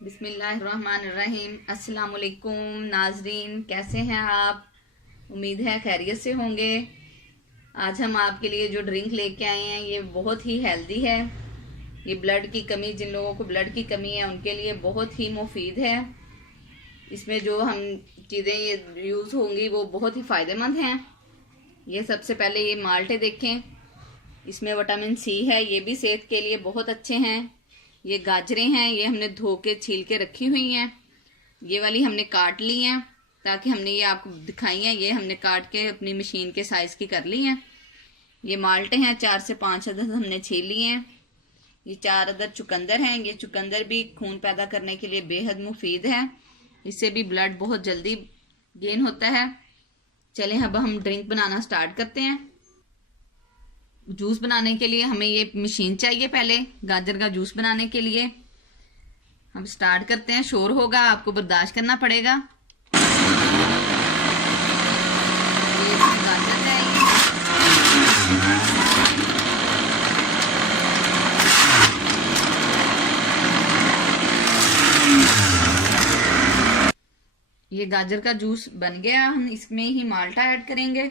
बिस्मिल्लाहिर्रहमानिर्रहीम। अस्सलाम वालेकुम नाजरीन, कैसे हैं आप? उम्मीद है खैरियत से होंगे। आज हम आपके लिए जो ड्रिंक लेके आए हैं ये बहुत ही हेल्दी है। ये ब्लड की कमी, जिन लोगों को ब्लड की कमी है उनके लिए बहुत ही मुफीद है। इसमें जो हम चीज़ें ये यूज़ होंगी वो बहुत ही फ़ायदेमंद हैं। ये सबसे पहले ये माल्टे देखें, इसमें विटामिन सी है, ये भी सेहत के लिए बहुत अच्छे हैं। ये गाजरें हैं, ये हमने धो के छील के रखी हुई हैं। ये वाली हमने काट ली हैं ताकि हमने ये आपको दिखाई हैं। ये हमने काट के अपनी मशीन के साइज़ की कर ली हैं। ये माल्टे हैं, 4 से 5 अदद हमने छील लिए हैं। ये 4 अदद चुकंदर हैं। ये चुकंदर भी खून पैदा करने के लिए बेहद मुफीद है। इससे भी ब्लड बहुत जल्दी गेन होता है। चलें अब हम ड्रिंक बनाना स्टार्ट करते हैं। जूस बनाने के लिए हमें ये मशीन चाहिए। पहले गाजर का जूस बनाने के लिए हम स्टार्ट करते हैं। शोर होगा, आपको बर्दाश्त करना पड़ेगा। ये गाजर है, ये गाजर का जूस बन गया। हम इसमें ही माल्टा ऐड करेंगे।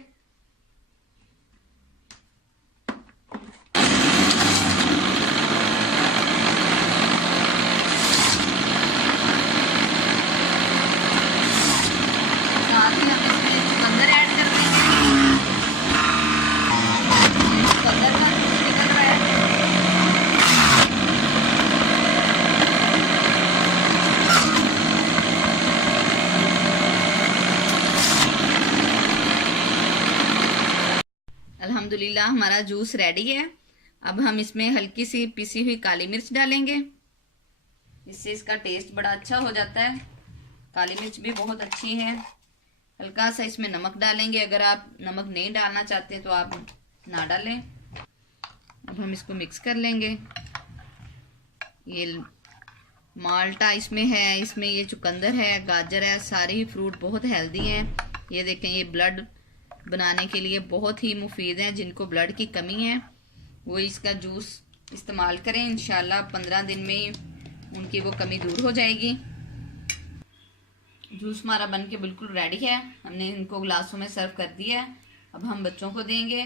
अल्हम्दुलिल्लाह हमारा जूस रेडी है। अब हम इसमें हल्की सी पिसी हुई काली मिर्च डालेंगे। इससे इसका टेस्ट बड़ा अच्छा हो जाता है। काली मिर्च भी बहुत अच्छी है। हल्का सा इसमें नमक डालेंगे। अगर आप नमक नहीं डालना चाहते तो आप ना डालें। अब हम इसको मिक्स कर लेंगे। ये माल्टा इसमें है, इसमें ये चुकंदर है, गाजर है, सारे ही फ्रूट बहुत हेल्दी हैं। ये देखें, ये ब्लड बनाने के लिए बहुत ही मुफीद हैं। जिनको ब्लड की कमी है वो इसका जूस इस्तेमाल करें। इंशाल्लाह 15 दिन में ही उनकी वो कमी दूर हो जाएगी। जूस हमारा बन के बिल्कुल रेडी है। हमने इनको गिलासों में सर्व कर दिया है। अब हम बच्चों को देंगे।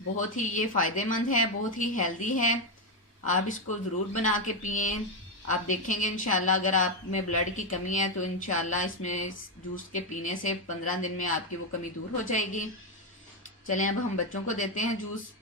बहुत ही ये फ़ायदेमंद है, बहुत ही हेल्दी है। आप इसको ज़रूर बना के पिएं। आप देखेंगे इंशाल्लाह अगर आप में ब्लड की कमी है तो इंशाल्लाह इसमें इस जूस के पीने से 15 दिन में आपकी वो कमी दूर हो जाएगी। चलें अब हम बच्चों को देते हैं जूस।